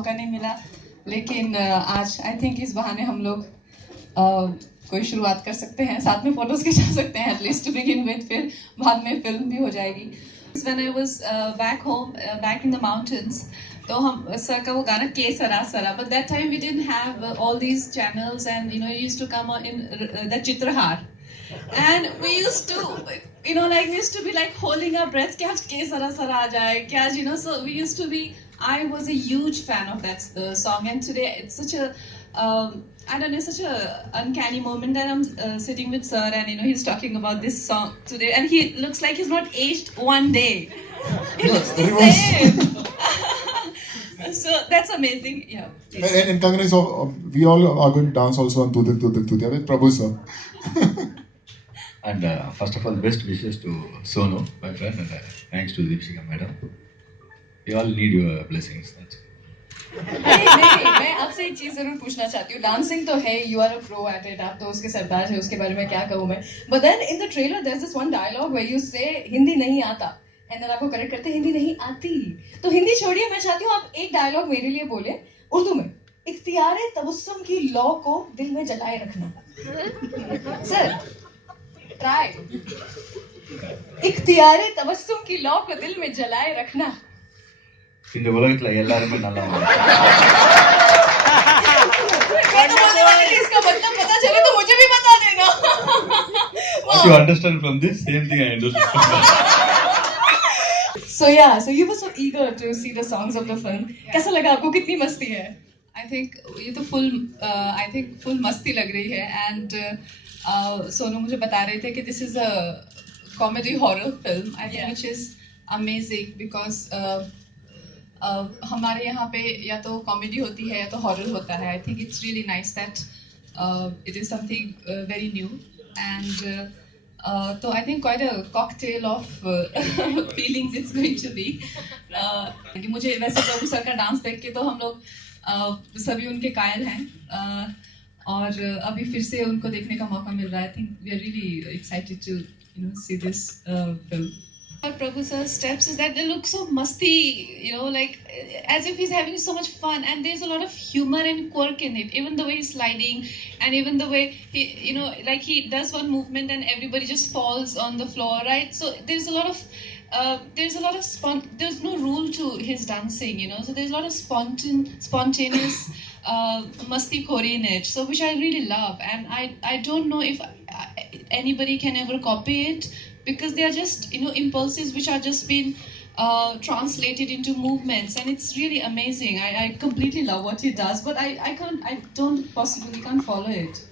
मौका नहीं मिला, लेकिन आज आई थिंक इस बहाने हम लोग कोई शुरुआत कर सकते हैं, साथ में फोटोज खिंचा सकते हैं एटलीस्ट टू बिगिन विद, फिर बाद में फिल्म भी हो जाएगी. When I was back home, back in the mountains, तो हम सर का वो गाना के सरा सरा, but that time we didn't have all these channels, and you know, it used to come on in the Chitrahar, and we used to, you know, like we used to be like holding our breaths कि आज के सरा सरा आ जाए, कि आज, you know, so we used to be. I was a huge fan of that song, and today it's such a I don't know, such a uncanny moment that I'm sitting with sir, and you know, he's talking about this song today, and he looks like he's not aged one day. He looks the same. So that's amazing. Yeah. And congrats, we all are going to dance also on Tudil Tudil Tudil with Prabhu sir. And first of all, best wishes to Sonu, my friend, and thanks to Deepshika madam. We all need your blessings. That's it. नहीं, मैं आपसे एक चीज जरूर पूछना चाहती हूँ. Dancing तो है, you are a pro at it, आप तो उसके सरताज है, उसके बारे में क्या कहूँ मैं. But then in the trailer there is this one dialogue where you say Hindi नहीं आता, एंड देन आपको करेक्ट करते हिंदी नहीं आती. तो हिंदी छोड़िए, मैं चाहती हूँ आप एक डायलॉग मेरे लिए बोले उर्दू में. इख्तियारे तबस्सुम की लौ को दिल में जलाए रखना. Sir try. इख्तियारे तबस्सुम की लौ को दिल में जलाए रखना. இந்த உலகத்துல எல்லாருமே நல்லா इसका मतलब पता चले तो मुझे भी बता देना. What you understand from this, same thing I understood. So yeah, so you were so eager to see the songs of the film. कैसा लगा आपको, कितनी मस्ती है? I think ये तो full मस्ती लग रही है. And सोनू मुझे बता रहे थे कि this is a comedy horror film. I think which is amazing because हमारे यहाँ पे या तो कॉमेडी होती है या तो हॉरर होता है. I think it's really nice that it is something very new, and तो I think quite a cocktail of feelings it's going to be. मुझे वैसे प्रभु सर का डांस देख के तो हम लोग सभी उनके कायल हैं, और अभी फिर से उनको देखने का मौका मिल रहा है. I think we are really excited to you know see this film. Prabhu sir's steps is that they look so musty, you know, like as if he's having so much fun, and there's a lot of humor and quirk in it. Even the way he's sliding, and even the way he, you know, like he does one movement and everybody just falls on the floor, right? So there's a lot of there's no rule to his dancing, you know. So there's a lot of spontaneous musty khori in it. So which I really love, and I don't know if anybody can ever copy it, because they are just, you know, impulses which are just been translated into movements, and it's really amazing. I completely love what he does, but I don't possibly can't follow it.